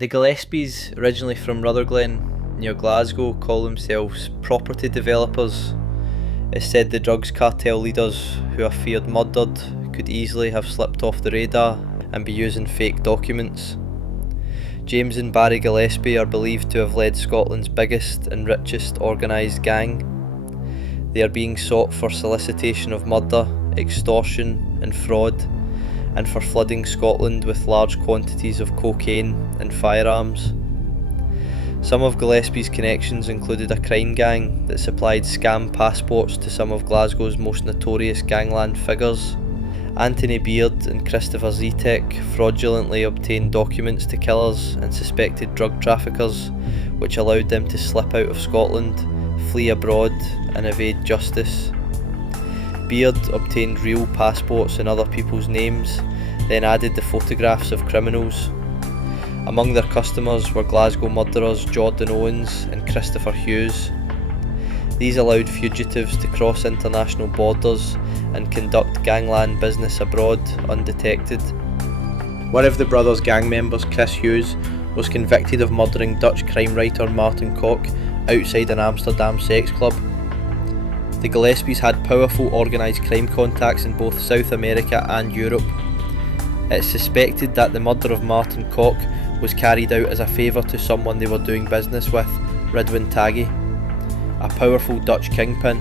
The Gillespies, originally from Rutherglen, near Glasgow, call themselves property developers. It's said the drugs cartel leaders who are feared murdered could easily have slipped off the radar and be using fake documents. James and Barry Gillespie are believed to have led Scotland's biggest and richest organised gang. They are being sought for solicitation of murder, extortion and fraud, and for flooding Scotland with large quantities of cocaine and firearms. Some of Gillespie's connections included a crime gang that supplied scam passports to some of Glasgow's most notorious gangland figures. Anthony Beard and Christopher Zetek fraudulently obtained documents to killers and suspected drug traffickers, which allowed them to slip out of Scotland, flee abroad and evade justice. Beard obtained real passports in other people's names, then added the photographs of criminals. Among their customers were Glasgow murderers Jordan Owens and Christopher Hughes. These allowed fugitives to cross international borders and conduct gangland business abroad undetected. One of the brothers' gang members, Chris Hughes, was convicted of murdering Dutch crime writer Martin Koch outside an Amsterdam sex club. The Gillespies had powerful organised crime contacts in both South America and Europe. It's suspected that the murder of Martin Koch was carried out as a favour to someone they were doing business with, Ridwin Taggy, a powerful Dutch kingpin.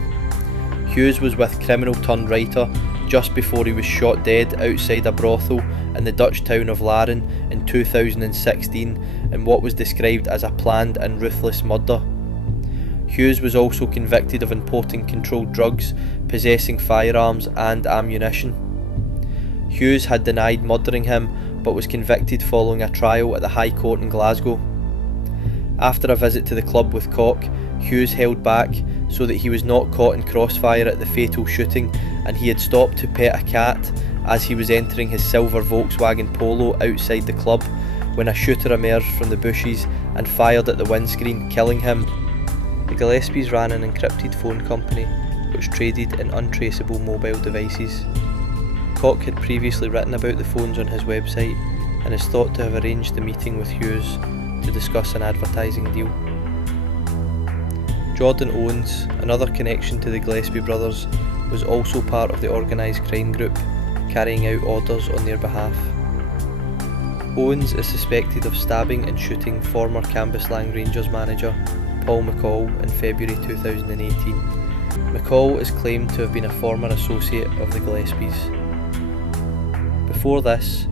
Hughes was with criminal-turned-writer just before he was shot dead outside a brothel in the Dutch town of Laren in 2016 in what was described as a planned and ruthless murder. Hughes was also convicted of importing controlled drugs, possessing firearms and ammunition. Hughes had denied murdering him, but was convicted following a trial at the High Court in Glasgow. After a visit to the club with Koch, Hughes held back so that he was not caught in crossfire at the fatal shooting, and he had stopped to pet a cat as he was entering his silver Volkswagen Polo outside the club when a shooter emerged from the bushes and fired at the windscreen, killing him. The Gillespies ran an encrypted phone company which traded in untraceable mobile devices. Koch had previously written about the phones on his website and is thought to have arranged the meeting with Hughes to discuss an advertising deal. Jordan Owens, another connection to the Gillespie brothers, was also part of the organised crime group, carrying out orders on their behalf. Owens is suspected of stabbing and shooting former Cambuslang Rangers manager Paul McCall in February 2018. McCall is claimed to have been a former associate of the Gillespies. Before this,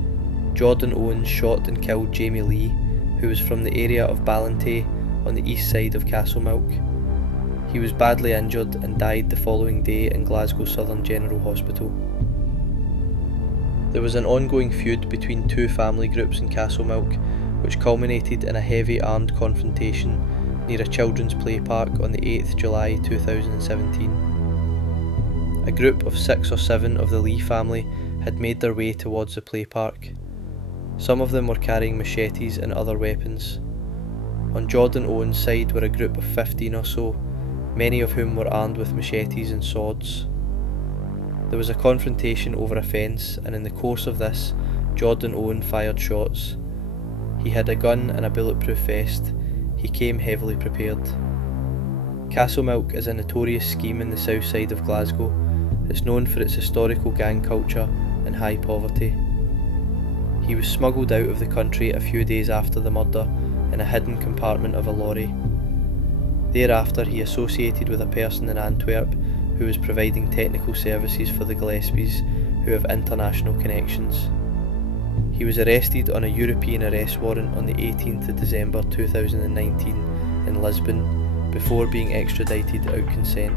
Jordan Owens shot and killed Jamie Lee, who was from the area of Ballintay on the east side of Castlemilk. He was badly injured and died the following day in Glasgow Southern General Hospital. There was an ongoing feud between two family groups in Castlemilk, which culminated in a heavy armed confrontation near a children's play park on the 8th July 2017. A group of 6 or 7 of the Lee family had made their way towards the play park. Some of them were carrying machetes and other weapons. On Jordan Owens' side were a group of 15 or so, many of whom were armed with machetes and swords. There was a confrontation over a fence, and in the course of this, Jordan Owen fired shots. He had a gun and a bulletproof vest. He came heavily prepared. Castlemilk is a notorious scheme in the south side of Glasgow. It's known for its historical gang culture and high poverty. He was smuggled out of the country a few days after the murder in a hidden compartment of a lorry. Thereafter he associated with a person in Antwerp who was providing technical services for the Gillespies, who have international connections. He was arrested on a European arrest warrant on the 18th of December 2019 in Lisbon before being extradited out consent.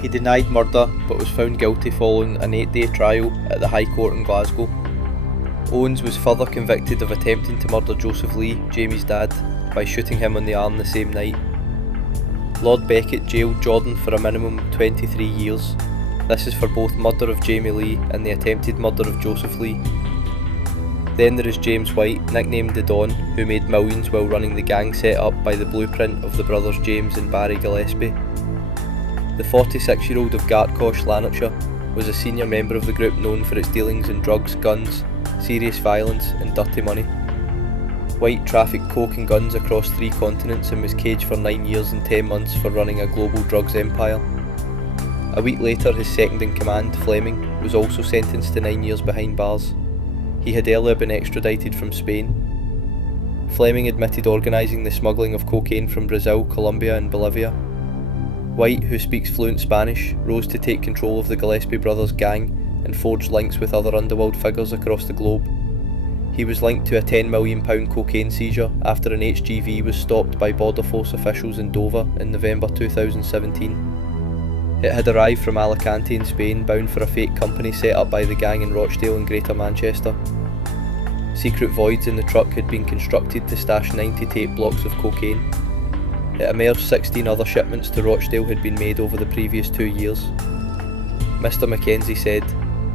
He denied murder but was found guilty following an 8-day trial at the High Court in Glasgow. Owens was further convicted of attempting to murder Joseph Lee, Jamie's dad, by shooting him on the arm the same night. Lord Beckett jailed Jordan for a minimum of 23 years. This is for both murder of Jamie Lee and the attempted murder of Joseph Lee. Then there is James White, nicknamed the Don, who made millions while running the gang set up by the blueprint of the brothers James and Barry Gillespie. The 46-year-old of Gartcosh, Lanarkshire, was a senior member of the group known for its dealings in drugs, guns, serious violence and dirty money. White trafficked coke and guns across 3 continents and was caged for 9 years and 10 months for running a global drugs empire. A week later, his second-in-command, Fleming, was also sentenced to 9 years behind bars. He had earlier been extradited from Spain. Fleming admitted organising the smuggling of cocaine from Brazil, Colombia and Bolivia. White, who speaks fluent Spanish, rose to take control of the Gillespie Brothers gang and forged links with other underworld figures across the globe. He was linked to a £10 million cocaine seizure after an HGV was stopped by Border Force officials in Dover in November 2017. It had arrived from Alicante in Spain, bound for a fake company set up by the gang in Rochdale and Greater Manchester. Secret voids in the truck had been constructed to stash 90 tape blocks of cocaine. It emerged 16 other shipments to Rochdale had been made over the previous 2 years. Mr. Mackenzie said,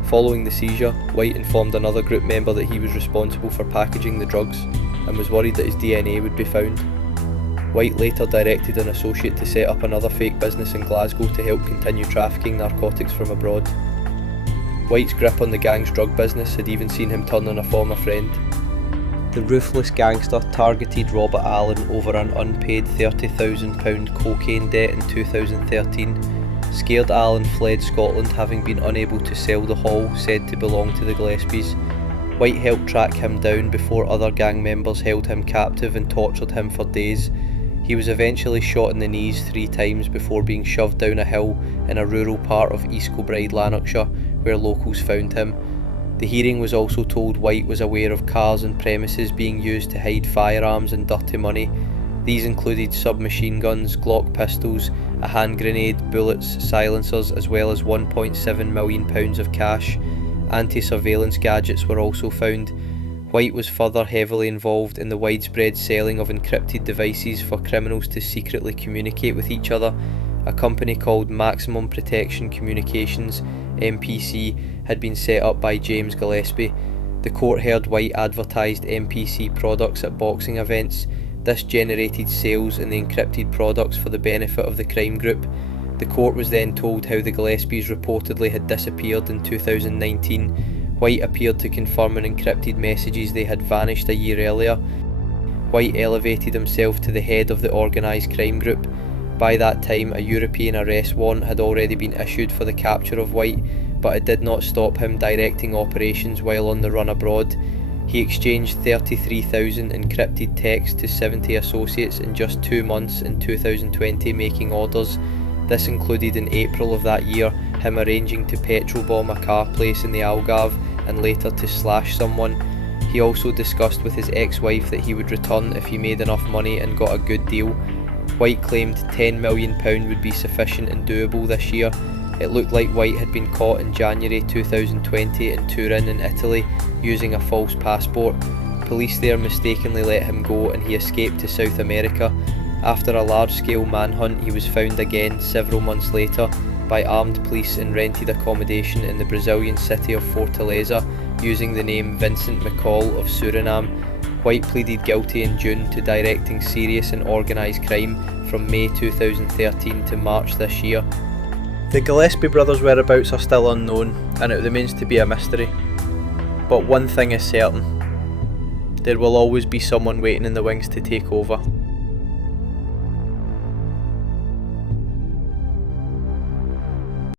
following the seizure, White informed another group member that he was responsible for packaging the drugs and was worried that his DNA would be found. White later directed an associate to set up another fake business in Glasgow to help continue trafficking narcotics from abroad. White's grip on the gang's drug business had even seen him turn on a former friend. The ruthless gangster targeted Robert Allen over an unpaid £30,000 cocaine debt in 2013. Scared Allen fled Scotland, having been unable to sell the haul said to belong to the Gillespies. White helped track him down before other gang members held him captive and tortured him for days. He was eventually shot in the knees 3 times before being shoved down a hill in a rural part of East Kilbride, Lanarkshire, where locals found him. The hearing was also told White was aware of cars and premises being used to hide firearms and dirty money. These included submachine guns, Glock pistols, a hand grenade, bullets, silencers, as well as £1.7 million of cash. Anti-surveillance gadgets were also found. White was further heavily involved in the widespread selling of encrypted devices for criminals to secretly communicate with each other. A company called Maximum Protection Communications, MPC, had been set up by James Gillespie. The court heard White advertised MPC products at boxing events. This generated sales in the encrypted products for the benefit of the crime group. The court was then told how the Gillespies reportedly had disappeared in 2019. White appeared to confirm in encrypted messages they had vanished a year earlier. White elevated himself to the head of the organised crime group. By that time, a European arrest warrant had already been issued for the capture of White, but it did not stop him directing operations while on the run abroad. He exchanged 33,000 encrypted texts to 70 associates in just 2 months in 2020, making orders. This included in April of that year him arranging to petrol bomb a car place in the Algarve and later to slash someone. He also discussed with his ex-wife that he would return if he made enough money and got a good deal. White claimed £10 million would be sufficient and doable this year. It looked like White had been caught in January 2020 in Turin in Italy using a false passport. Police there mistakenly let him go and he escaped to South America. After a large-scale manhunt, he was found again several months later by armed police in rented accommodation in the Brazilian city of Fortaleza using the name Vincent McCall of Suriname. White pleaded guilty in June to directing serious and organised crime from May 2013 to March this year. The Gillespie brothers' whereabouts are still unknown and it remains to be a mystery. But one thing is certain, there will always be someone waiting in the wings to take over.